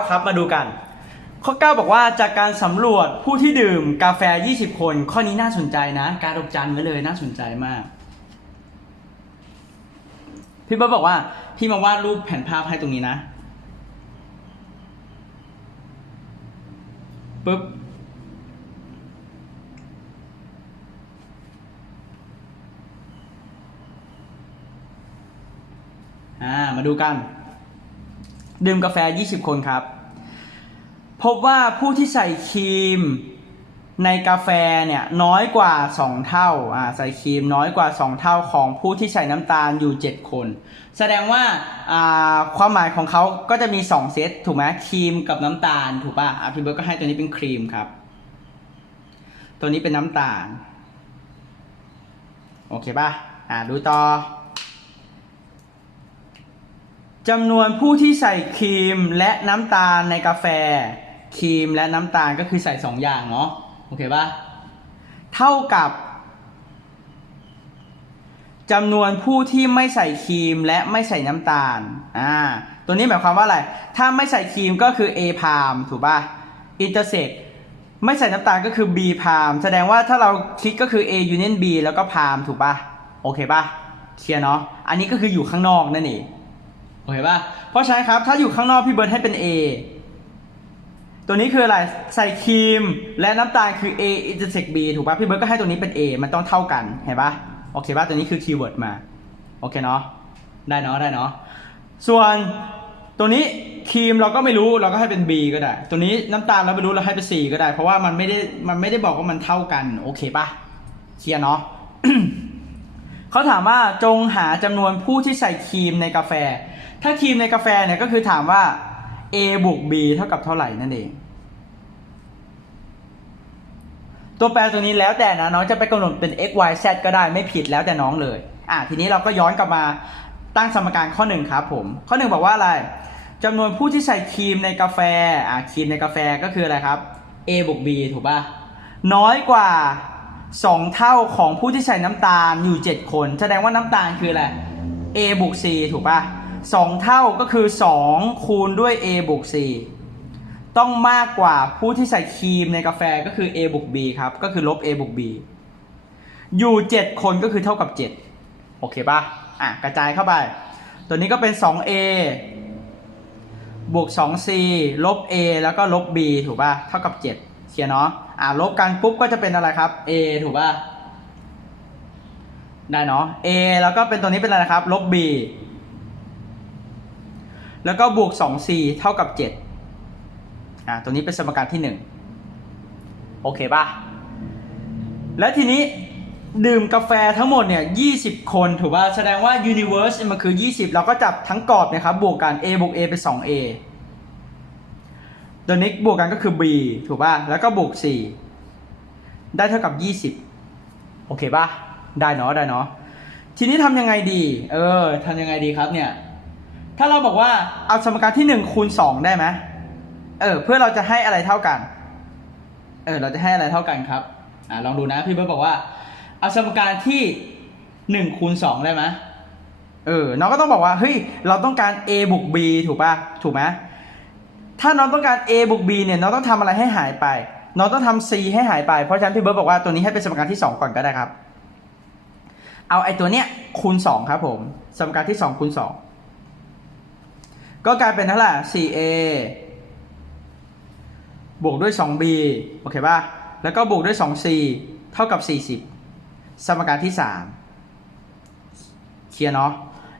9 ครับมาดูกัน ข้อ 9 บอกว่าจากการสำรวจผู้ที่ดื่มกาแฟ 20 คน ข้อนี้น่าสนใจนะ การดกจันไว้เลยน่าสนใจมาก พี่เบิร์ตบอกว่า พี่มาวาดรูปแผ่นภาพให้ตรงนี้นะปึ๊บอ่ามาดูกัน ดื่มกาแฟ 20 คนครับ พบว่าผู้ที่ใส่ครีมในกาแฟเนี่ยน้อยกว่า 2 เท่าอ่าใส่ครีมน้อยกว่า 2 เท่าของผู้ที่ใส่น้ำตาลอยู่ 7 คน แสดงว่าอ่าความหมายของเขาก็จะมี 2 เซตถูกไหมครีมกับน้ำตาลถูกป่ะอะพี่เบิร์ตก็ให้ตัวนี้เป็นครีมครับ ตัวนี้เป็นน้ำตาล โอเคป่ะอ่าดูต่อ จำนวนผู้ที่ใส่ครีมและน้ำตาลในกาแฟ ครีมและน้ำตาลก็คือใส่สองอย่างเนาะโอเคปะเท่ากับจำนวนผู้ที่ไม่ใส่ครีมและไม่ใส่น้ำตาลอ่าตัวนี้หมายความว่าอะไร ถ้าไม่ใส่ครีมก็คือ A พามถูกปะอินเตอร์เซกไม่ใส่น้ำตาลก็คือ B พามแสดงว่าถ้าเราคลิกก็คือ A union B แล้วก็พามถูกปะโอเคปะเคลียร์เนาะอันนี้ก็คืออยู่ข้างนอกนั่นเอง โอเคป่ะเพราะฉะนั้นครับถ้าอยู่ข้างนอกพี่เบิร์ดให้เป็น A ตัวนี้คืออะไรใส่ครีมและน้ำตาลคือ A intersect B ถูกป่ะพี่เบิร์ดก็ให้ตัวนี้เป็น A มันต้องเท่ากันเห็นป่ะโอเคป่ะตัวนี้คือคีย์เวิร์ดมาโอเคเนาะได้เนาะได้เนาะส่วนตัวนี้ครีมเราก็ไม่รู้เราก็ให้เป็น B ก็ได้ ตัวนี้น้ำตาลเราไม่รู้เราให้เป็น C ก็ได้ เพราะว่ามันไม่ได้มันไม่ได้บอกว่ามันเท่ากันโอเคป่ะเคลียร์เนาะเขาถามว่าจงหาจำนวนผู้ที่ใส่ครีมในกาแฟ ถ้าครีมในกาแฟเนี่ยก็คือถามว่า a บวก b เท่ากับเท่าไหร่นั่นเอง ตัวแปรตัวนี้แล้วแต่นะน้องจะไปกำหนดเป็น x y z ก็ได้ไม่ผิดแล้วแต่น้องเลย อะทีนี้เราก็ย้อนกลับมาตั้งสมการข้อหนึ่งครับผม ข้อหนึ่งบอกว่าอะไรจำนวนผู้ที่ใส่ครีมในกาแฟอะครีมในกาแฟก็คืออะไรครับ a บวก b ถูกปะ่ะน้อยกว่า 2 เท่าของผู้ที่ใส่น้ำตาลอยู่ 7 คน แสดงว่าน้ำตาลคืออะไร a บวก c ถูกปะ่ะ สองเท่าก็คือ 2 คูณด้วย a บวก 4 ต้องมากกว่าผู้ที่ใส่ครีมในกาแฟก็คือ a บวก b ครับ ก็คือลบ a บวก b อยู่ 7 คนก็คือเท่ากับ 7 โอเคปะ่ะ อะ กระจายเข้าไป ตัวนี้ก็เป็น 2a บวก 2c ลบ a แล้วก็ลบ b ถูกปะ่ะ เท่ากับ 7เขียนเนาะ อะ ลบกันปุ๊บก็จะเป็นอะไรครับ a ถูกปะ่ะ ได้เนาะ a แล้วก็เป็นตัวนี้เป็นอะไรครับ ลบ b แล้วก็บวก 2c เท่ากับ 7 อ่า ตัวนี้เป็นสมการที่ 1 โอเคป่ะ และทีนี้ดื่มกาแฟทั้งหมดเนี่ย 20 คนถูกป่ะ แสดงว่า universe มันคือ 20 เราก็จับทั้งกรอบนะครับ บวกกัน a บวก a เป็น 2a ตัวนี้บวกกันก็คือ b ถูกป่ะ แล้วก็บวก 4 ได้เท่ากับ 20 โอเคป่ะ ได้เนาะ ได้เนาะ ทีนี้ทำยังไงดี เออทำยังไงดีครับเนี่ย ถ้าเราบอกว่าเอาสมการที่1คูณ2ได้ไหมเออ เพื่อเราจะให้อะไรเท่ากัน เออ เราจะให้อะไรเท่ากันครับ อ่าลองดูนะพี่เบิร์ตบอกว่า เอาสมการที่1คูณ2ได้ไหมเออ น้องก็ต้องบอกว่า เฮ้ย เราต้องการ a บวก b ถูกป่ะ ถูกไหมถ้าน้องต้องการ a บวก b เนี่ย น้องต้องทำอะไรให้หายไป น้องต้องทำ c ให้หายไป เพราะฉะนั้นพี่เบิร์ตบอกว่าตัวนี้ให้เป็นสมการที่ 2 ก่อนก็ได้ครับ เอาไอ้ตัวเนี้ยคูณ 2 ครับผม สมการที่2คูณ2 ก็กลายเป็นเท่าไหร่ 4a บวกด้วย 2b โอเคป่ะ แล้วก็บวกด้วย 2c เท่ากับ 40 สมการที่ 3 เคลียร์เนาะ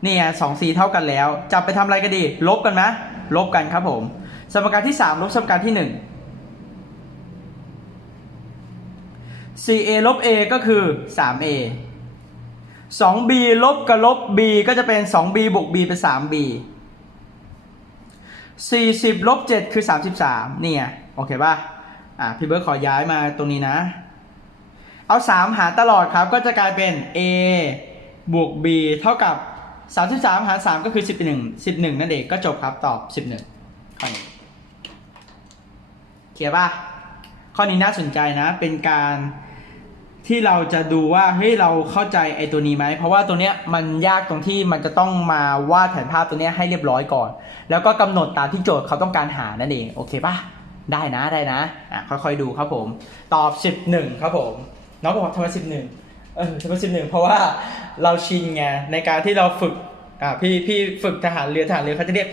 นี่ไง 2c เท่ากันแล้ว จับไปทำอะไรกันดี ลบกันไหมลบกันครับผม สมการที่ 3 ลบสมการที่ 1 4a ลบ a ก็คือ 3a 2b ลบกับลบ b ก็จะเป็น 2b บวก b เป็น 3b 40ลบ7คือ 33นี่ไงโอเคป่ะ อะพี่เบิร์ดขอย้ายมาตรงนี้นะ เอา 3 หารตลอดครับ ก็จะกลายเป็น a บวก b เท่ากับ 33 หาร 3 ก็คือ 11 11 นั่นเอง ก็จบครับ ตอบ 11 ข้อนี้เคลียร์ป่ะ ข้อนี้น่าสนใจนะ เป็นการ ที่เราจะดูว่าเฮ้ยเราเข้าใจไอ้ตัวนี้ไหม เพราะว่าตัวเนี้ยมันยากตรงที่มันจะต้องมาวาดแผนภาพตัวเนี้ยให้เรียบร้อยก่อน แล้วก็กำหนดตามที่โจทย์เขาต้องการหานั่นเองโอเคปะได้นะได้นะอะค่อยๆดูครับผม ตอบ 11 ครับผมน้องบอกทำไม11เออทำไม11เพราะว่าเราชินไงในการที่เราฝึกอ่าพี่พี่ฝึกทหารเรือทหารเรือเขาจะเรียก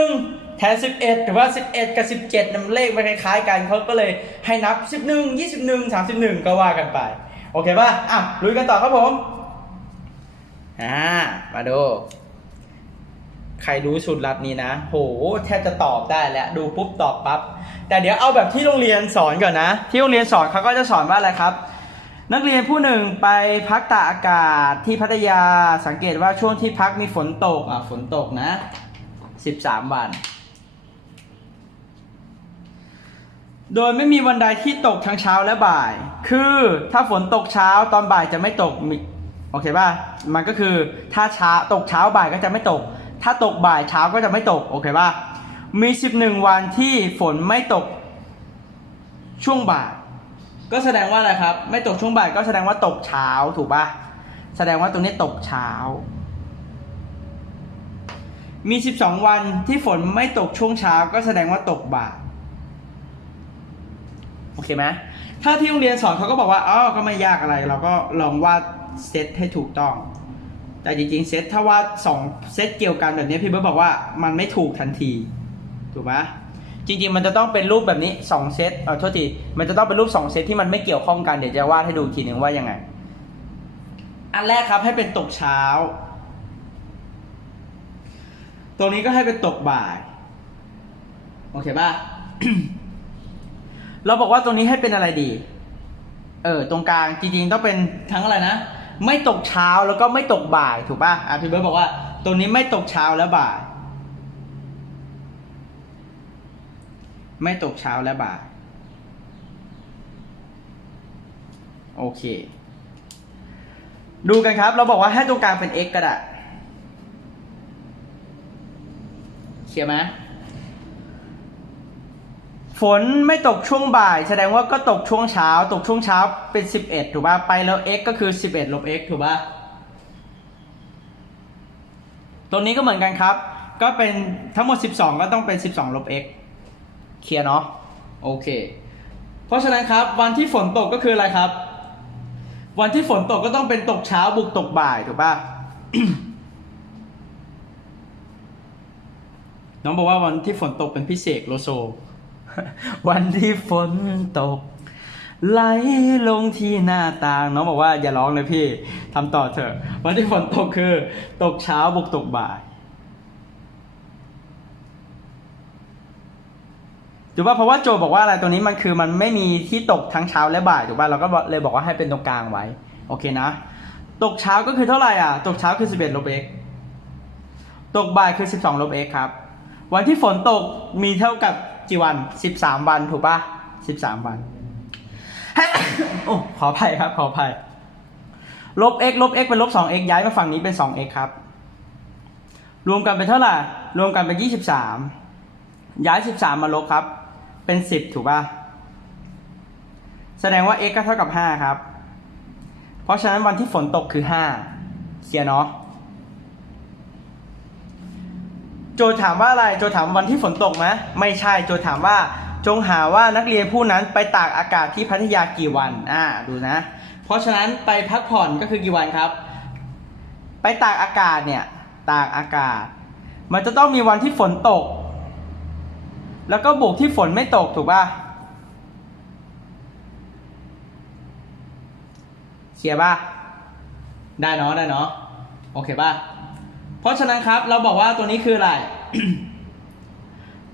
11แทน11หรือว่า11กับ17นำเลขมันคล้ายๆกันเขาก็เลยให้นับ11 21 31ก็ว่ากันไป โอเคป่ะอะลุยกันต่อครับผมอ่ามาดู ใครรู้สูตรลัดนี้นะ โหแทบจะตอบได้แล้วดูปุ๊บตอบปั๊บแต่เดี๋ยวเอาแบบที่โรงเรียนสอนก่อนนะ ที่โรงเรียนสอนเขาก็จะสอนว่าอะไรครับ นักเรียนผู้หนึ่งไปพักตากอากาศที่พัทยาสังเกตว่าช่วงที่พักมีฝนตกอะฝนตกนะ 13 วัน โดยไม่มีวันใดที่ตกทั้งเช้าและบ่าย คือถ้าฝนตกเช้าตอนบ่ายจะไม่ตก โอเคป่ะ มันก็คือถ้าเช้าตกเช้าบ่ายก็จะไม่ตก ถ้าตกบ่ายเช้าก็จะไม่ตก โอเคป่ะ มี 11 วันที่ฝนไม่ตกช่วงบ่าย ก็แสดงว่าอะไรครับ ไม่ตกช่วงบ่ายก็แสดงว่าตกเช้าถูกป่ะ แสดงว่าตรงนี้ตกเช้า มี 12 วันที่ฝนไม่ตกช่วงเช้า ก็แสดงว่าตกบ่าย โอเคไหมถ้าที่โรงเรียนสอนเขาก็บอกว่าอ๋อก็ไม่ยากอะไร เราก็ลองวาดเซตให้ถูกต้อง แต่จริงๆเซตถ้าวาดสองเซตเกี่ยวกันแบบนี้พี่เบิร์ตบอกว่ามันไม่ถูกทันที ถูกไหมจริงๆ มันจะต้องเป็นรูปแบบนี้สองเซตเออโทษที มันจะต้องเป็นรูปสองเซตที่มันไม่เกี่ยวข้องกันเดี๋ยวจะวาดให้ดูทีหนึ่งว่ายังไง อันแรกครับให้เป็นตกเช้า ตรงนี้ก็ให้เป็นตกบ่าย โอเคป่ะ เราบอกว่าตรงนี้ให้เป็นอะไรดี เออ ตรงกลางจริงๆต้องเป็นทั้งอะไรนะ ไม่ตกเช้าแล้วก็ไม่ตกบ่ายถูกป่ะอะพี่เบิร์ตบอกว่า ตรงนี้ไม่ตกเช้าและบ่าย ไม่ตกเช้าและบ่าย โอเค ดูกันครับ เราบอกว่าให้ตรงกลางเป็น x ก็ได้เคลียร์ไหม ฝนไม่ตกช่วงบ่าย แสดงว่าก็ตกช่วงเช้า ตกช่วงเช้าเป็น 11 ถูกป่ะ ไปแล้ว x ก็คือ 11ลบ x ถูกป่ะตรงนี้ก็เหมือนกันครับ ก็เป็นทั้งหมด 12 ก็ต้องเป็น 12ลบ x เคลียร์เนาะ โอเค เพราะฉะนั้นครับ วันที่ฝนตกก็คืออะไรครับ วันที่ฝนตกก็ต้องเป็นตกเช้าบุกตกบ่ายถูกป่ะ น้องบอกว่าวันที่ฝนตกเป็นพิเศษโลโซ วันที่ฝนตก ไหลลงที่หน้าต่าง น้องบอกว่าอย่าร้องเลยพี่ทำต่อเถอะ วันที่ฝนตกคือ ตกเช้าบุกตกบ่ายถูกป่ะเพราะว่าโจบอกว่าอะไรตัวนี้มันคือมันไม่มีที่ตกทั้งเช้าและบ่ายถูกป่ะเราก็เลยบอกว่าให้เป็นตรงกลางไว้ โอเคนะ ตกเช้าก็คือเท่าไหร่อะ ตกเช้าคือ 11ลบ x ตกบ่ายคือ 12ลบ x ครับ วันที่ฝนตกมีเท่ากับ กี่วัน13วันถูกป่ะ13วันโอ้ขออภัยครับ ขออภัยลบ x ลบ x เป็นลบ 2x ย้ายมาฝั่งนี้เป็น 2x ครับ รวมกันเป็นเท่าไหร่ รวมกันเป็น 23 ย้าย 13 มาลบครับ เป็น 10 ถูกป่ะ แสดงว่า x ก็เท่ากับ 5 ครับ เพราะฉะนั้นวันที่ฝนตกคือ 5เคลียเนาะ โจทย์ถามว่าอะไรโจทย์ถามวันที่ฝนตกไหมไม่ใช่โจทย์ถามว่าจงหาว่านักเรียนผู้นั้นไปตากอากาศที่พัทยากี่วันอ่าดูนะ เพราะฉะนั้นไปพักผ่อนก็คือกี่วันครับ ไปตากอากาศเนี่ยตากอากาศ มันจะต้องมีวันที่ฝนตก แล้วก็บวกที่ฝนไม่ตกถูกป่ะเคลียร์ป่ะได้เนาะได้เนาะโอเคป่ะ เพราะฉะนั้นครับเราบอกว่าตัวนี้คืออะไร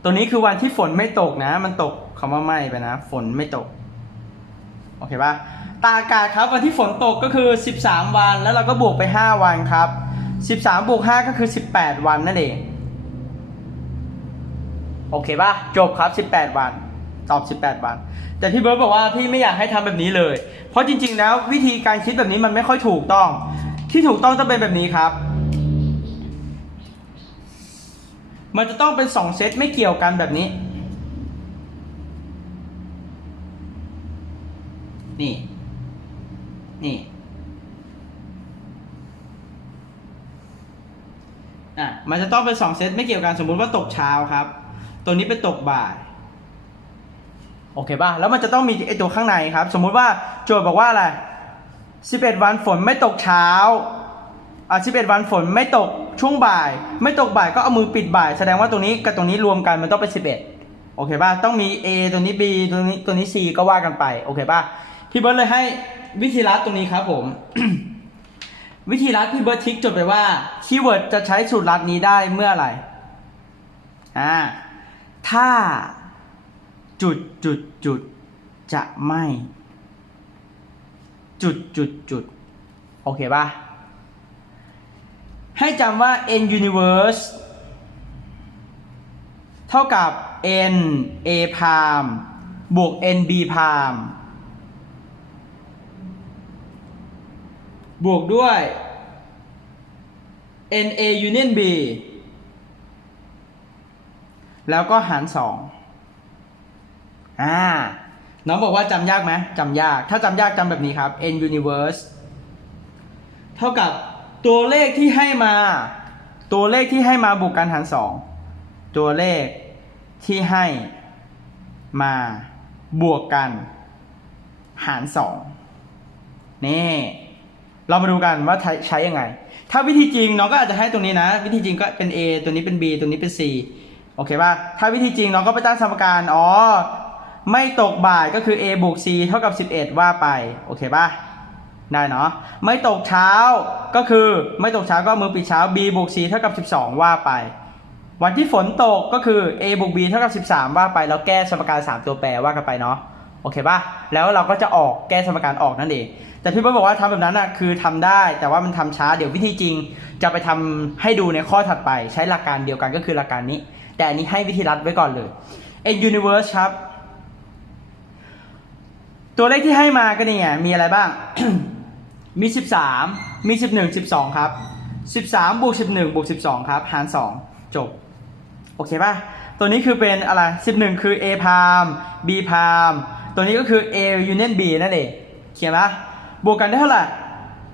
ตัวนี้คือวันที่ฝนไม่ตกนะ มันตกคำว่าไม่ไปนะ ฝนไม่ตก โอเคปะตาอากาศครับวันที่ฝนตกก็คือ 13 วัน แล้วเราก็บวกไป 5 วันครับ 13บวก5ก็คือ 18 วันนั่นเอง โอเคปะจบครับ 18 วันตอบ 18 วัน แต่พี่เบิร์ตบอกว่าพี่ไม่อยากให้ทำแบบนี้เลย เพราะจริง ๆ แล้ววิธีการคิดแบบนี้มันไม่ค่อยถูกต้อง ที่ถูกต้องต้องเป็นแบบนี้ครับ มันจะต้องเป็นสองเซตไม่เกี่ยวกันแบบนี้ นี่ นี่อะมันจะต้องเป็นสองเซตไม่เกี่ยวกันสมมุติว่าตกเช้าครับ ตัวนี้เป็นตกบ่ายโอเคป่ะ แล้วมันจะต้องมีไอตัวข้างในครับ สมมุติว่าโจทย์บอกว่าอะไร 11 วันฝนไม่ตกเช้า อะ 11 วันฝนไม่ตก ช่วงบ่าย ไม่ตกบ่ายก็เอามือปิดบ่าย แสดงว่าตรงนี้กับตรงนี้รวมกันมันต้องเป็น 11 โอเคป่ะ ต้องมี A ตัวนี้ B ตัวนี้ตัวนี้ C ก็ว่ากันไป โอเคป่ะ พี่เบิร์ดเลยให้วิธีลัดตรงนี้ครับผม วิธีลัดพี่เบิร์ดทิกจดไปว่าคีย์เวิร์ดจะใช้สูตรลัดนี้ได้เมื่อไหร่ อ่า ถ้าจุดจุดจุดจะไม่ จุดจุดจุดโอเคป่ะ ให้จำว่า n universe เท่ากับ n a prime บวก n b prime บวกด้วย n a union b แล้วก็หารสองอ่า น้องบอกว่าจำยากไหมจำยาก ถ้าจำยากจำแบบนี้ครับ n universe เท่ากับ ตัวเลขที่ให้มา ตัวเลขที่ให้มาบวกกันหารสองตัวเลขที่ให้มาบวกกัน หารสองนี่เรามาดูกันว่าใช้ยังไง ถ้าวิธีจริงน้องก็อาจจะให้ตรงนี้นะ วิธีจริงก็เป็น A ตัวนี้เป็น B ตัวนี้เป็น C โอเคป่ะถ้าวิธีจริงน้องก็ไปตั้งสมการอ๋อไม่ตกบ่ายก็คือ A บวก C เท่ากับ 11 ว่าไป โอเคป่ะ ได้เนาะไม่ตกเช้าก็คือไม่ตกเช้าก็มือปิดเช้า B บวก C เท่ากับ 12 ว่าไป วันที่ฝนตกก็คือ A บวก B เท่ากับ 13 ว่าไปแล้วแก้สมการ 3 ตัวแปรว่ากันไปเนาะโอเคป่ะแล้วเราก็จะออกแก้สมการออกนั่นเองแต่พี่เบิร์ดบอกว่าทำแบบนั้นอะคือทำได้แต่ว่ามันทำช้าเดี๋ยววิธีจริง จะไปทำให้ดูในข้อถัดไป ใช้หลักการเดียวกันก็คือหลักการนี้ แต่อันนี้ให้วิธีรัดไว้ก่อนเลย n universe ครับ ตัวเลขที่ให้มาก็นี่ไงมีอะไรบ้าง มี 13 มี 11 12 ครับ 13บวก11บวก12 ครับ หาร 2 จบ โอเคป่ะ ตัวนี้คือเป็นอะไร 11 คือ A prime B prime ตัวนี้ก็คือ A union B นั่นเองเขียนป่ะ บวกกันได้เท่าไหร่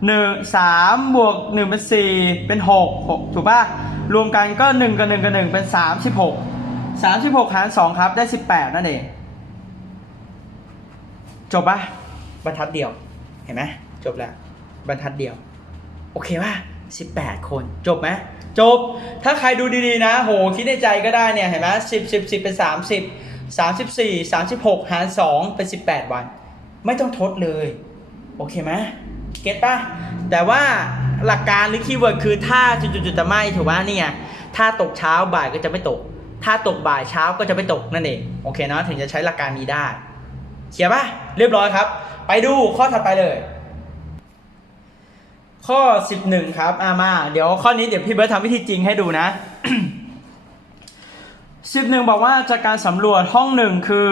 หนึ่งสามบวกหนึ่งเป็นสี่เป็นหกหกถูกป่ะ รวมกันก็หนึ่งกับหนึ่งกับหนึ่งเป็นสามสิบหกสามสิบหกหารสองครับได้สิบแปดนั่นเอง จบป่ะ บรรทัดเดียวเห็นไหมจบแล้ว บรรทัดเดียว โอเคป่ะสิบแปดคน จบไหมจบ ถ้าใครดูดีๆนะ โห คิดในใจก็ได้เนี่ย เห็นไหมสิบสิบสิบเป็นสามสิบสามสิบสี่สามสิบหกหารสองเป็นสิบแปดวัน ไม่ต้องทดเลย โอเคไหมเก็ตป่ะ แต่ว่าหลักการหรือคีย์เวิร์ดคือถ้าจุดๆจะไม่ถูกป่ะนี่ไงถ้าตกเช้าบ่ายก็จะไม่ตก ถ้าตกบ่ายเช้าก็จะไม่ตกนั่นเองโอเคเนอะถึงจะใช้หลักการนี้ได้เขียนป่ะเรียบร้อยครับ ไปดูข้อถัดไปเลย ข้อ 11 ครับอามาเดี๋ยวข้อนี้เดี๋ยวพี่เบิร์ตทำวิธีจริงให้ดูนะ 11 บอกว่าจากการสำรวจห้องหนึ่งคือ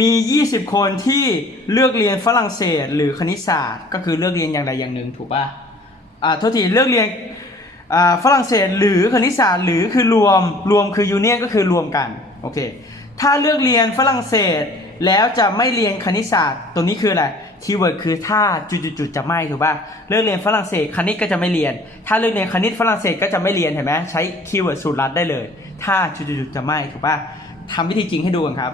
มี 20 คนที่เลือกเรียนฝรั่งเศสหรือคณิตศาสตร์ ก็คือเลือกเรียนอย่างใดอย่างหนึ่งถูกป่ะอ่าโทษทีเลือกเรียนอ่าฝรั่งเศสหรือคณิตศาสตร์หรือคือรวมรวมคือยูเนียนก็คือรวมกันโอเคถ้าเลือกเรียนฝรั่งเศสแล้วจะไม่เรียนคณิตศาสตร์ ตัวนี้คืออะไร คีย์เวิร์ดคือถ้าจุดๆๆจะไม่ถูกป่ะเลือกเรียนฝรั่งเศสคณิตก็จะไม่เรียน ถ้าเลือกเรียนคณิตฝรั่งเศสก็จะไม่เรียนเห็นไหมใช้คีย์เวิร์ดสูตรลัดได้เลย ถ้าจุดๆๆจะไม่ถูกป่ะทำวิธีจริงให้ดูกันครับ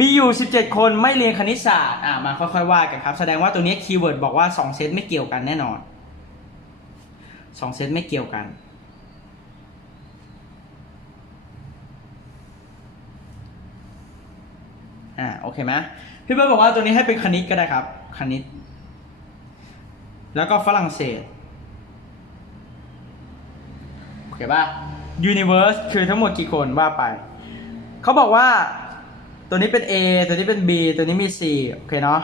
มีอยู่ 17 คนไม่เรียนคณิตศาสตร์อะมาค่อยๆว่ากันครับ แสดงว่าตัวนี้คีย์เวิร์ดบอกว่า 2 เซตไม่เกี่ยวกันแน่นอน 2 เซตไม่เกี่ยวกัน อ่าโอเคไหมพี่เบิร์ดบอกว่าตัวนี้ให้เป็นคณิตก็ได้ครับ คณิต แล้วก็ฝรั่งเศสโอเคป่ะ universe คือทั้งหมดกี่คนว่าไป เขาบอกว่าตัวนี้เป็น A ตัวนี้เป็น B ตัวนี้มี C โอเคเนาะ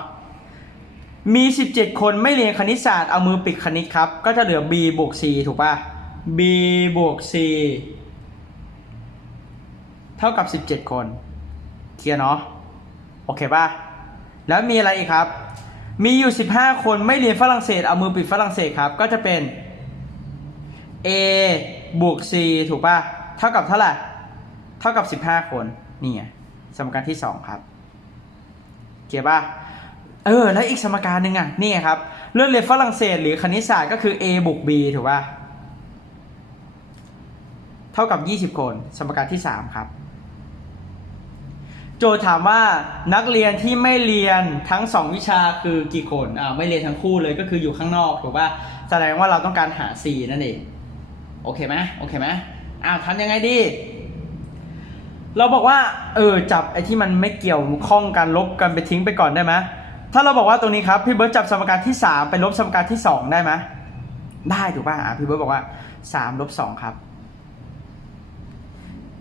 มี 17 คนไม่เรียนคณิตศาสตร์เอามือปิดคณิตครับ ก็จะเหลือ B บวก C ถูกป่ะ B บวก C เท่ากับ 17 คน เคลียร์เนาะ โอเคป่ะ แล้วมีอะไรอีกครับ มีอยู่ 15 คนไม่เรียนฝรั่งเศส เอามือปิดฝรั่งเศสครับ ก็จะเป็น A บวก C ถูกป่ะ เท่ากับเท่าไหร่ เท่ากับ 15 คน นี่ไงสมการที่ 2 ครับเขียนป่ะ เออ แล้วอีกสมการหนึ่งอะ นี่ครับเลือกเรียนฝรั่งเศสหรือคณิตศาสตร์ก็คือ A บวก B ถูกป่ะ เท่ากับ 20 คน สมการที่ 3 ครับ โจทย์ถามว่านักเรียนที่ไม่เรียนทั้ง 2 วิชาคือกี่คนอ่าไม่เรียนทั้งคู่เลยก็คืออยู่ข้างนอกถูกป่ะแสดงว่าเราต้องการหา C นั่นเองโอเคไหมโอเคไหมอ้าวทำยังไงดี เราบอกว่า เออจับไอ้ที่มันไม่เกี่ยวข้องกันลบกันไปทิ้งไปก่อนได้ไหมถ้าเราบอกว่าตรงนี้ครับพี่เบิร์ตจับสมการที่ 3 ไปลบสมการที่ 2 ได้ไหมได้ถูกป่ะอะพี่เบิร์ตบอกว่า3ลบ2ครับ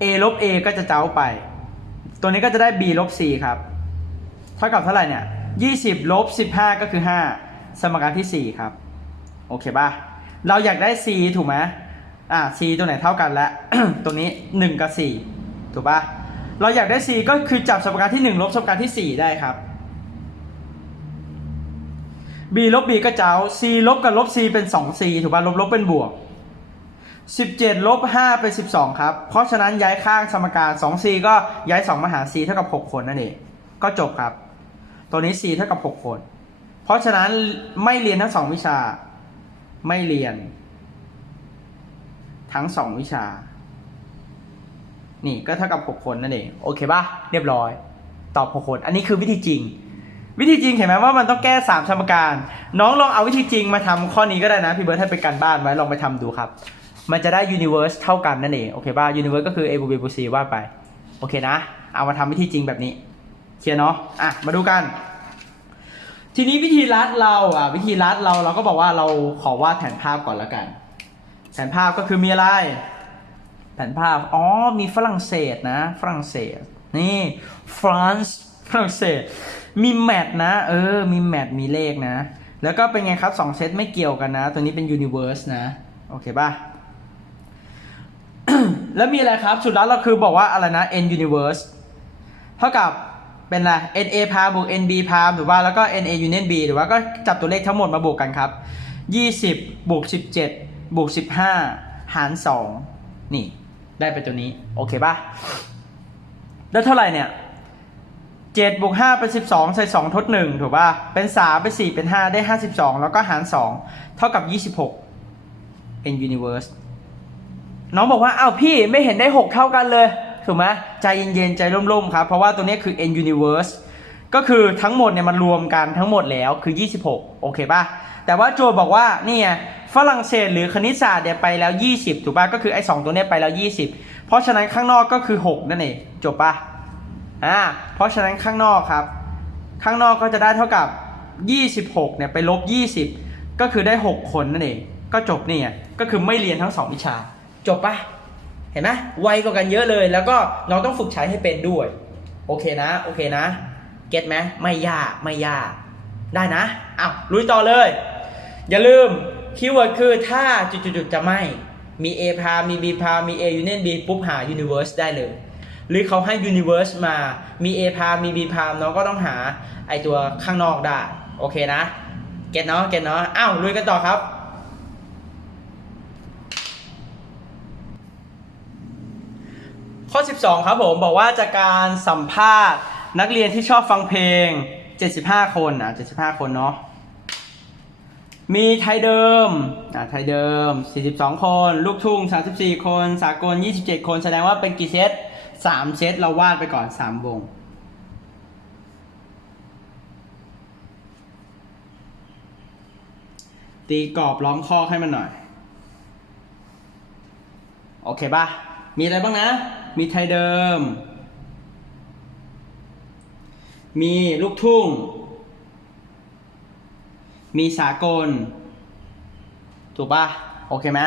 a ลบ a ก็จะเจ้าไป ตัวนี้ก็จะได้ b ลบ c ครับ เท่ากับเท่าไหร่เนี่ย20ลบ15 ก็คือ 5 สมการที่ 4 ครับ โอเคป่ะ เราอยากได้ c ถูกไหมอ่า c ตัวไหนเท่ากันแล้ว ตรงนี้ 1 กับ 4 ถูกป่ะ เราอยากได้ c ก็คือจับสมการที่ 1 ลบสมการที่ 4 ได้ครับ b ลบ b ก็เจ้า c ลบกับลบ c เป็น 2c ถูกป่ะ ลบลบเป็นบวก 17ลบ5เป็น12 ครับ เพราะฉะนั้นย้ายข้างสมการ 2c ก็ย้าย 2 มาหา c เท่ากับ 6 คนนั่นเอง ก็จบครับ ตัวนี้ c เท่ากับ 6 คน เพราะฉะนั้นไม่เรียนทั้ง 2 วิชา ไม่เรียน ทั้ง 2 วิชา นี่ก็เท่ากับ 6 คนนั่นเอง โอเคป่ะ เรียบร้อย ตอบ 6 คน อันนี้คือวิธีจริง วิธีจริงเห็นไหมว่ามันต้องแก้ 3 สมการ น้องลองเอาวิธีจริงมาทำข้อนี้ก็ได้นะ พี่เบิร์ดให้เป็นการบ้านไว้ลองไปทำดูครับ มันจะได้ universe เท่ากันนั่นเอง โอเคป่ะ universe ก็คือ a บวก b บวก c ว่าไป โอเคนะ เอามาทำวิธีจริงแบบนี้ เคลียร์เนาะ อะ มาดูกัน ทีนี้วิธีรัดเรา อะ วิธีรัดเราเราก็บอกว่าเราขอวาดแผนภาพก่อนแล้วกัน แผนภาพก็คือมีอะไร แผนภาพ อ๋อ มีฝรั่งเศสนะ ฝรั่งเศส นี่ฟรานซ์ฝรั่งเศส มีแมทนะ เออ มีแมท มีเลขนะ แล้วก็เป็นไงครับสองเซตไม่เกี่ยวกันนะ ตัวนี้เป็น universe นะ โอเคป่ะ แล้วมีอะไรครับสุดแล้วเราคือบอกว่าอะไรนะ n universe เท่ากับเป็นอะไร n a พาบวก n b พาหรือว่าแล้วก็ n a union b หรือว่าก็จับตัวเลขทั้งหมดมาบวกกันครับ 20บวก17บวก15 หาร 2 นี่ ได้เป็นตัวนี้ โอเคป่ะ แล้วเท่าไหร่เนี่ย7บวก5เป็น 12 ใส่ 2 ทด 1 ถูกป่ะ เป็น 3 เป็น 4 เป็น 5 ได้ 52 แล้วก็หาร 2 เท่ากับ 26 n universe น้องบอกว่าอ้าวพี่ไม่เห็นได้ 6 เท่ากันเลยถูกไหมใจเย็นๆ ใจร่มๆ ครับ เพราะว่าตัวนี้คือ n universe ก็คือทั้งหมดเนี่ยมันรวมกันทั้งหมดแล้วคือ 26 โอเคป่ะ แต่ว่าโจบอกว่านี่ไงฝรั่งเศสหรือคณิตศาสตร์เนี่ยไปแล้ว 20 ถูกป่ะ ก็คือไอ้สองตัวเนี้ยไปแล้ว 20 เพราะฉะนั้นข้างนอกก็คือ 6 นั่นเองจบป่ะอ่าเพราะฉะนั้นข้างนอกครับ ข้างนอกก็จะได้เท่ากับ 26เนี่ยไปลบ 20 ก็คือได้ 6 คนนั่นเองก็จบนี่ไงก็คือไม่เรียนทั้ง 2 วิชา จบปะเห็นไหมไวกว่ากันเยอะเลย แล้วก็น้องต้องฝึกใช้ให้เป็นด้วย โอเคนะ โอเคนะ เก็ตไหมไม่ยาก ไม่ยาก ได้นะอ้าวลุยต่อเลย อย่าลืมคีย์เวิร์ดคือถ้าจุดๆจะไม่ มี A พามี B พามี A union B ปุ๊บหา universe ได้เลย หรือเขาให้ universe มา มี A พามี B พาน้องก็ต้องหาไอตัวข้างนอกได้ โอเคนะ เก็ตเนาะ เก็ตเนาะ อ้าวลุยกันต่อครับ ข้อ 12 ครับผมบอกว่าจากการสัมภาษณ์นักเรียนที่ชอบฟังเพลง 75 คนอะ75 คนเนาะมีไทยเดิมอ่าไทยเดิม 42 คน ลูกทุ่ง 34 คน สากล 27 คน แสดงว่าเป็นกี่เซต3 เซตเราวาดไปก่อน 3 วง ตีกรอบล้อมคอให้มันหน่อย โอเคป่ะ มีอะไรบ้างนะ มีไทยเดิม มีลูกทุ่ง มีสากล ถูกป่ะโอเคไหม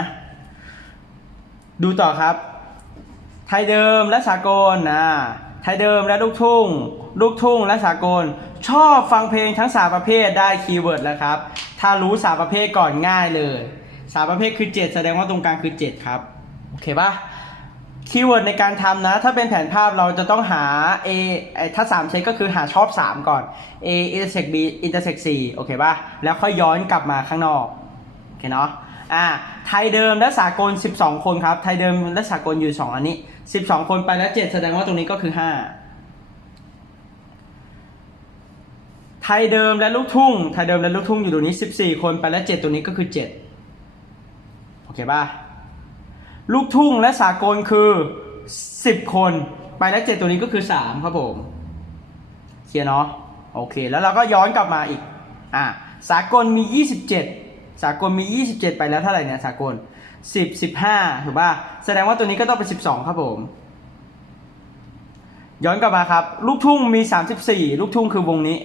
ดูต่อครับ ไทยเดิมและสากลนะไทยเดิมและลูกทุ่ง ลูกทุ่งและสากล ชอบฟังเพลงทั้งสามประเภทได้คีย์เวิร์ดแล้วครับ ถ้ารู้สามประเภทก่อนง่ายเลย สามประเภทคือ 7 แสดงว่าตรงกลางคือ 7 ครับ โอเคป่ะ คีย์เวิร์ดในการทำนะ ถ้าเป็นแผนภาพเราจะต้องหา A ไอ้ถ้า 3เซตก็คือหาชอบ 3 ก่อน A intersect B intersect C โอเคป่ะ แล้วค่อยย้อนกลับมาข้างนอก โอเคเนาะอ่าไทยเดิมและสากล 12 คนครับ ไทยเดิมและสากลอยู่ 2 อันนี้ 12 คนไปแล้ว 7 แสดงว่าตรงนี้ก็คือ 5 ไทยเดิมและลูกทุ่ง ไทยเดิมและลูกทุ่งอยู่ตรงนี้ 14 คนไปแล้ว 7ตัวนี้ก็คือ 7 โอเคป่ะ ลูกทุ่งและสากลคือ 10 คน ไปแล้ว7ตัวนี้ก็คือ 3 ครับผมเคลียร์เนาะโอเค แล้วเราก็ย้อนกลับมาอีกอะสากลมี 27 สากลมี 27 ไปแล้วเท่าไหร่เนี่ยสากล 10 15ถูกป่ะแสดงว่าตัวนี้ก็ต้องเป็น 12 ครับผม ย้อนกลับมาครับ ลูกทุ่งมี 34 ลูกทุ่งคือวงนี้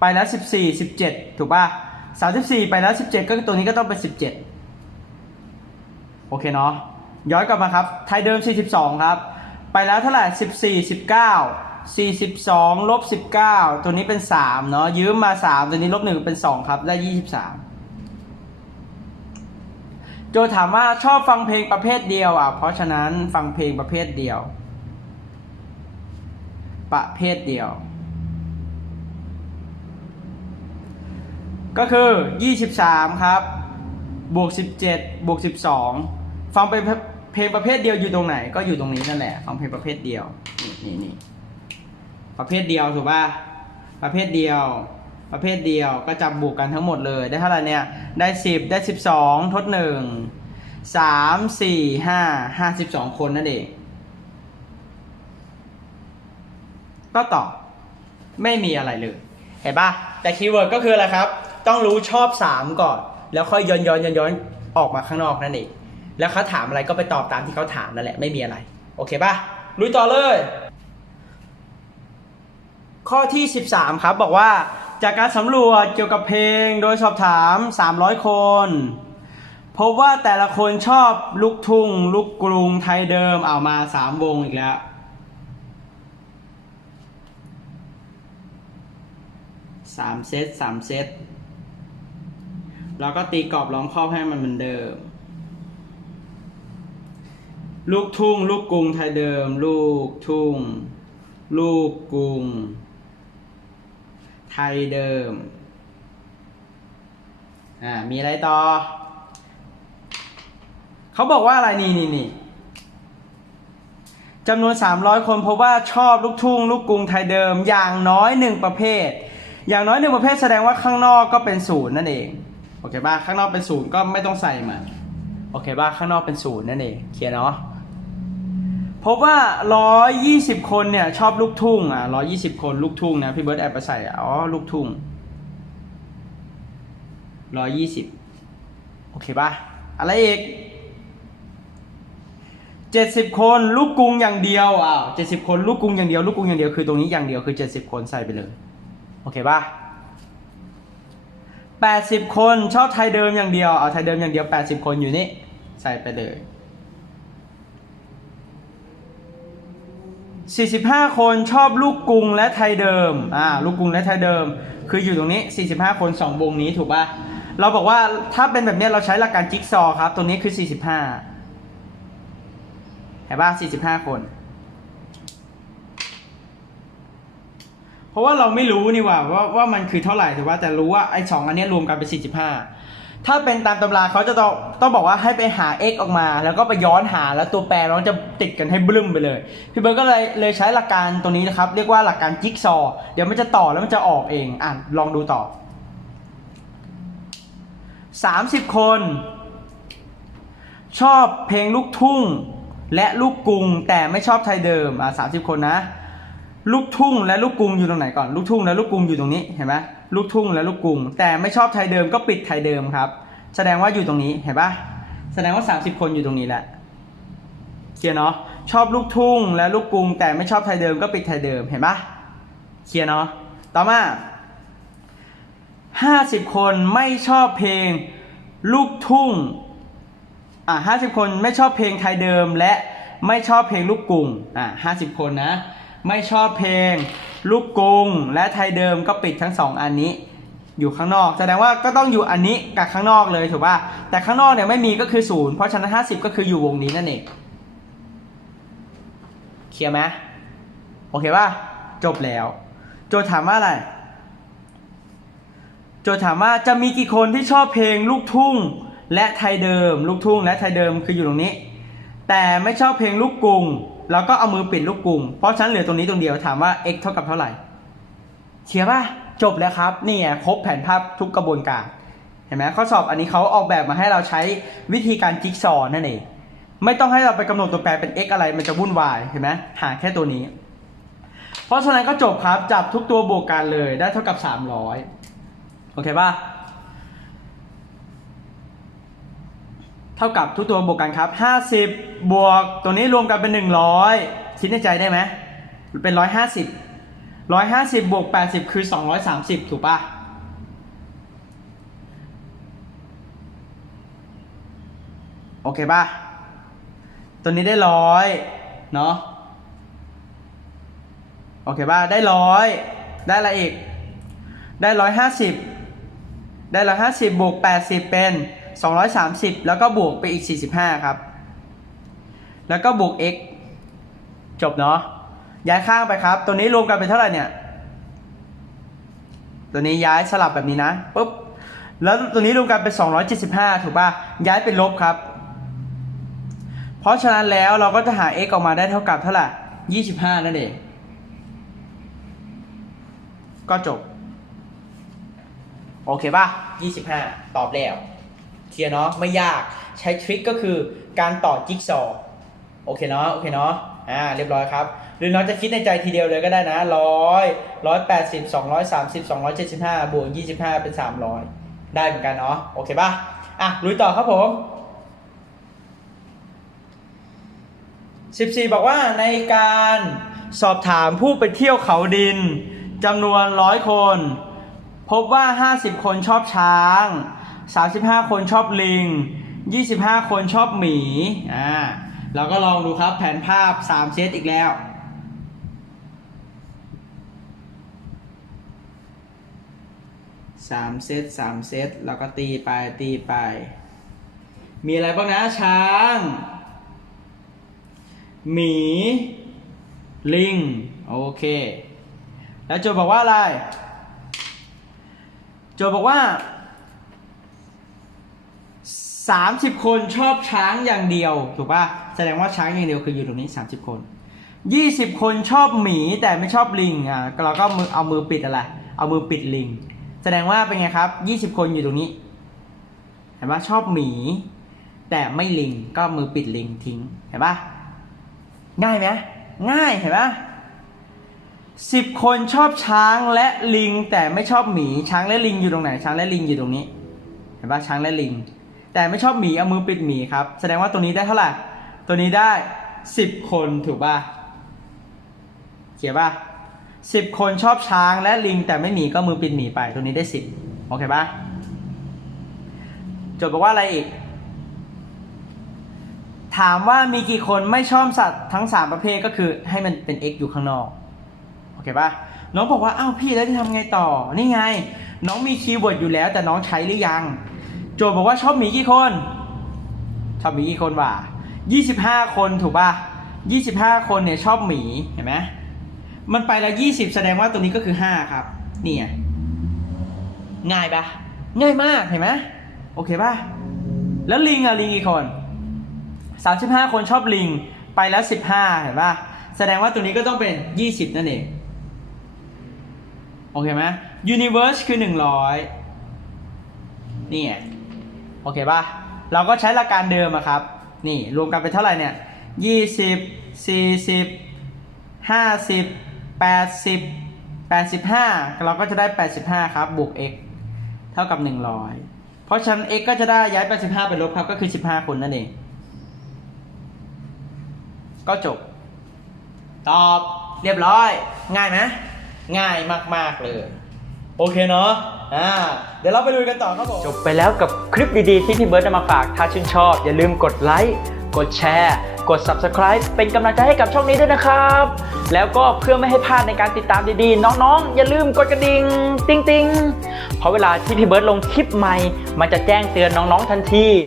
ไปแล้ว 14 17 ถูกป่ะ34 ไปแล้ว 17 ก็ตัวนี้ก็ต้องเป็น 17 โอเคเนาะ ย้อนกลับมาครับ ไทยเดิม 42 ครับ ไปแล้วเท่าไหร่ 14 19 42ลบ19 ตัวนี้เป็น 3 เนาะยืมมา 3 ตัวนี้ลบ1เป็น 2 ครับ ได้ 23 โจถามว่าชอบฟังเพลงประเภทเดียวอะ เพราะฉะนั้นฟังเพลงประเภทเดียว ประเภทเดียว ก็คือ 23 ครับ บวก 17 บวก 12 ฟังเป็น เพลงประเภทเดียวอยู่ตรงไหนก็อยู่ตรงนี้นั่นแหละฟังเพลงประเภทเดียวนี่นี่นี่ประเภทเดียวถูกป่ะประเภทเดียว ประเภทเดียวก็จับบวกกันทั้งหมดเลยได้เท่าไหร่เนี่ยได้10ได้12ทด1 3 4 5 52คนนั่นเองก็ตอบไม่มีอะไรเลยเห็นปะแต่คีย์เวิร์ดก็คืออะไรครับ ต้องรู้ชอบ 3 ก่อน แล้วค่อยย้อนย้อนย้อนย้อนออกมาข้างนอกนั่นเอง แล้วเขาถามอะไรก็ไปตอบตามที่เขาถามนั่นแหละไม่มีอะไร โอเคปะลุยต่อเลย ข้อที่ 13 ครับบอกว่าจากการสำรวจเกี่ยวกับเพลงโดยสอบถาม 300 คน พบว่าแต่ละคนชอบลูกทุ่งลูกกรุงไทยเดิมเอามา 3 วงอีกแล้ว สามเซตสามเซต แล้วก็ตีกรอบล้อมครอบให้มันเหมือนเดิม ลูกทุ่ง ลูกกรุงไทยเดิม ลูกทุ่ง ลูกกรุง ไทยเดิม อ่า มีอะไรต่อ เขาบอกว่าอะไรนี่นี่นี่จำนวน 300 คนพบว่าชอบลูกทุ่ง ลูกกรุงไทยเดิม อย่างน้อยหนึ่งประเภท อย่างน้อยหนึ่งประเภทแสดงว่าข้างนอกก็เป็นศูนย์นั่นเอง โอเคป่ะ ข้างนอกเป็นศูนย์ก็ไม่ต้องใส่มาโอเคป่ะ ข้างนอกเป็นศูนย์นั่นเองเคลียร์เนาะ พบว่า 120 คนเนี่ยชอบลูกทุ่งอะ120 คนลูกทุ่งนะพี่เบิร์ดแอบไปใส่อ๋อลูกทุ่ง 120 โอเคป่ะอะไรอีก 70 คนลูกกรุงอย่างเดียวอ้าว70 คนลูกกรุงอย่างเดียวลูกกรุงอย่างเดียวคือตรงนี้อย่างเดียวคือ 70 คนใส่ไปเลย โอเคป่ะ80 คนชอบไทยเดิมอย่างเดียวเอาไทยเดิมอย่างเดียว 80 คนอยู่นี่ใส่ไปเลย 45 คนชอบลูกกรุงและไทยเดิม อ่า ลูกกรุงและไทยเดิม คืออยู่ตรงนี้ 45 คน 2 วงนี้ถูกป่ะ เราบอกว่าถ้าเป็นแบบเนี้ยเราใช้หลักการจิ๊กซอครับตัวนี้คือ 45เห็นป่ะ45 คน เพราะว่าเราไม่รู้นี่ว่าว่าว่ามันคือเท่าไหร่ถูกป่ะ แต่รู้ว่าไอ้สองอันนี้รวมกันเป็น 45 ถ้าเป็นตามตำราเขาจะต้องต้องบอกว่าให้ไปหา x ออกมา แล้วก็ไปย้อนหาแล้วตัวแปรมันจะติดกันให้บลึ้มไปเลย พี่เบิร์ดก็เลยเลยใช้หลักการตัวนี้นะครับ เรียกว่าหลักการจิ๊กซอ เดี๋ยวมันจะต่อแล้วมันจะออกเองอะลองดูต่อ 30 คน ชอบเพลงลูกทุ่งและลูกกรุงแต่ไม่ชอบไทยเดิมอะ30คนนะ ลูกทุ่งและลูกกรุงอยู่ตรงไหนก่อน ลูกทุ่งและลูกกรุงอยู่ตรงนี้เห็นไหม ลูกทุ่งและลูกกรุงแต่ไม่ชอบไทยเดิมก็ปิดไทยเดิมครับ แสดงว่าอยู่ตรงนี้เห็นปะแสดงว่า 30 คนอยู่ตรงนี้แหละเคลียร์เนาะชอบลูกทุ่งและลูกกรุง แต่ไม่ชอบไทยเดิมก็ปิดไทยเดิมเห็นปะเคลียร์เนาะต่อมา 50 คนไม่ชอบเพลงลูกทุ่งอะ50คนไม่ชอบเพลงไทยเดิมและไม่ชอบเพลงลูกกรุงอะ50คนนะ ไม่ชอบเพลง ลูกกงและไทยเดิมก็ปิดทั้งสองอันนี้ อยู่ข้างนอก แสดงว่าก็ต้องอยู่อันนี้กับข้างนอกเลยถูกป่ะแต่ข้างนอกเนี่ยไม่มีก็คือศูนย์เพราะฉะนั้น 50 ก็คืออยู่วงนี้นั่นเองเคลียร์ไหมโอเคป่ะจบแล้ว โจทย์ถามว่าอะไร โจทย์ถามว่าจะมีกี่คนที่ชอบเพลงลูกทุ่งและไทยเดิม ลูกทุ่งและไทยเดิมคืออยู่ตรงนี้ แต่ไม่ชอบเพลงลูกกรุง เราก็เอามือปิดลูกกรุงเพราะฉะนันเหลือตรงนี้ตรงเดียวถามว่า x เท่ากับเท่าไหร่เชียร์ป่ะจบแล้วครับ นี่ไงครบแผนภาพทุกกระบวนการเห็นไหมข้อสอบอันนี้เขาออกแบบมาให้เราใช้วิธีการจิ๊กซอว์นั่นเองไม่ต้องให้เราไปกำหนดตัวแปรเป็น x อะไรมันจะวุ่นวายเห็นไหมหาแค่ตัวนี้ เพราะฉะนั้นก็จบครับจับทุกตัวบวกกันเลยได้เท่ากับ 300 โอเคป่ะ เท่ากับทุกตัวบวกกันครับ 50 บวกตัวนี้รวมกันเป็น 100 คิดในใจได้ไหมเป็น 150 150 บวก 80 คือ 230 ถูกปะโอเคปะตัวนี้ได้ร้อยเนาะโอเคป่ะได้ร้อยได้อะอีก ได้ร้อยห้าสิบได้ร้อยห้าสิบบวกแปดสิบเป็น สองร้อยสามสิบแล้วก็บวกไปอีกสี่สิบห้าครับ แล้วก็บวก x จบเนาะ ย้ายข้างไปครับ ตัวนี้รวมกันเป็นเท่าไหร่เนี่ย ตัวนี้ย้ายสลับแบบนี้นะปุ๊บ แล้วตัวนี้รวมกันเป็น 275 ถูกป่ะ ย้ายเป็นลบครับ เพราะฉะนั้นแล้วเราก็จะหา x ออกมาได้เท่ากับเท่าไหร่25 นั่นเอง ก็จบ โอเคป่ะ 25 ตอบแล้ว เคลียร์เนาะไม่ยากใช้ทริคก็คือการต่อจิ๊กซอว์โอเคเนาะโอเคเนาะอ่าเรียบร้อยครับหรือน้องจะคิดในใจทีเดียวเลยก็ได้นะร้อยร้อยแปดสิบสองร้อยสามสิบสองร้อยเจ็ดสิบห้าบวกยี่สิบห้าเป็นสามร้อยได้เหมือนกันเนาะโอเคป่ะอะลุยต่อครับผม14บอกว่าในการสอบถามผู้ไปเที่ยวเขาดินจำนวนร้อยคน พบว่า50คนชอบช้าง 35 คนชอบลิง 25 คนชอบหมีอ่าเราก็ลองดูครับแผนภาพ 3 เซตอีกแล้ว3เซต3เซตแล้วก็ตีไปตีไป มีอะไรบ้างนะช้าง หมี ลิง โอเค แล้วโจบอกว่าอะไร โจบอกว่า 30 คนชอบช้างอย่างเดียว ถูกป่ะแสดงว่าช้างอย่างเดียวคืออยู่ตรงนี้ 30 คน 20 คนชอบหมีแต่ไม่ชอบลิงอะเราก็มือเอามือปิดอะไร เอามือปิดลิง แสดงว่าเป็นไงครับ 20 คนอยู่ตรงนี้เห็นปะชอบหมี แต่ไม่ลิงก็มือปิดลิงทิ้งเห็นปะง่ายไหมง่ายเห็นปะสิบคนชอบช้างและลิงแต่ไม่ชอบหมีช้างและลิงอยู่ตรงไหนช้างและลิงอยู่ตรงนี้เห็นปะช้างและลิง แต่ไม่ชอบหมีเอามือปิดหมีครับ แสดงว่าตัวนี้ได้เท่าไหร่ตัวนี้ได้สิบคนถูกป่ะเขียนป่ะสิบคนชอบช้างและลิงแต่ไม่หมีก็มือปิดหมีไป ตัวนี้ได้สิบโอเคป่ะจทย์บอกว่าอะไรอีก ถามว่ามีกี่คนไม่ชอบสัตว์ทั้ง3ประเภทก็คือให้มันเป็น x อยู่ข้างนอกโอเคป่ะน้องบอกว่าอ้าวพี่แล้วจะทำไงต่อนี่ไง น้องมีคีย์เวิร์ดอยู่แล้ว แต่น้องใช้หรือยัง โจทย์บอกว่าชอบหมีกี่คน ชอบหมีกี่คนวะ25คนถูกป่ะ25คนเนี่ยชอบหมีเห็นไหมมันไปแล้ว20แสดงว่าตัวนี้ก็คือ5ครับ นี่ไงง่ายปะง่ายมากเห็นไหมโอเคปะแล้วลิงอะลิงกี่คน35คนชอบลิงไปแล้ว15เห็นป่ะแสดงว่าตัวนี้ก็ต้องเป็น20นั่นเองโอเคไหม universe คือ100นี่ไง โอเคป่ะเราก็ใช้หลักการเดิมอะครับ นี่รวมกันเป็นเท่าไหร่เนี่ย20 40 50 80 85เราก็จะได้85ครับบวก x เท่ากับ100เพราะฉะนั้น x ก็จะได้ย้าย85ไปลบครับก็คือ15คนนั่นเอง ก็จบ ตอบเรียบร้อย ง่ายไหมง่ายมาก ๆ เลย โอเคเนาะ อ่าเดี๋ยวเราไปลุยกันต่อครับผม จบไปแล้วกับคลิปดีๆที่พี่เบิร์ดนำมาฝาก ถ้าชื่นชอบ อย่าลืมกดไลค์ กดแชร์ กด Subscribe เป็นกำลังใจให้กับช่องนี้ด้วยนะครับ แล้วก็เพื่อไม่ให้พลาดในการติดตามดีๆ น้องๆ อย่าลืมกดกระดิ่งติ๊งๆ เพราะเวลาที่พี่เบิร์ดลงคลิปใหม่ มันจะแจ้งเตือนน้องๆทันที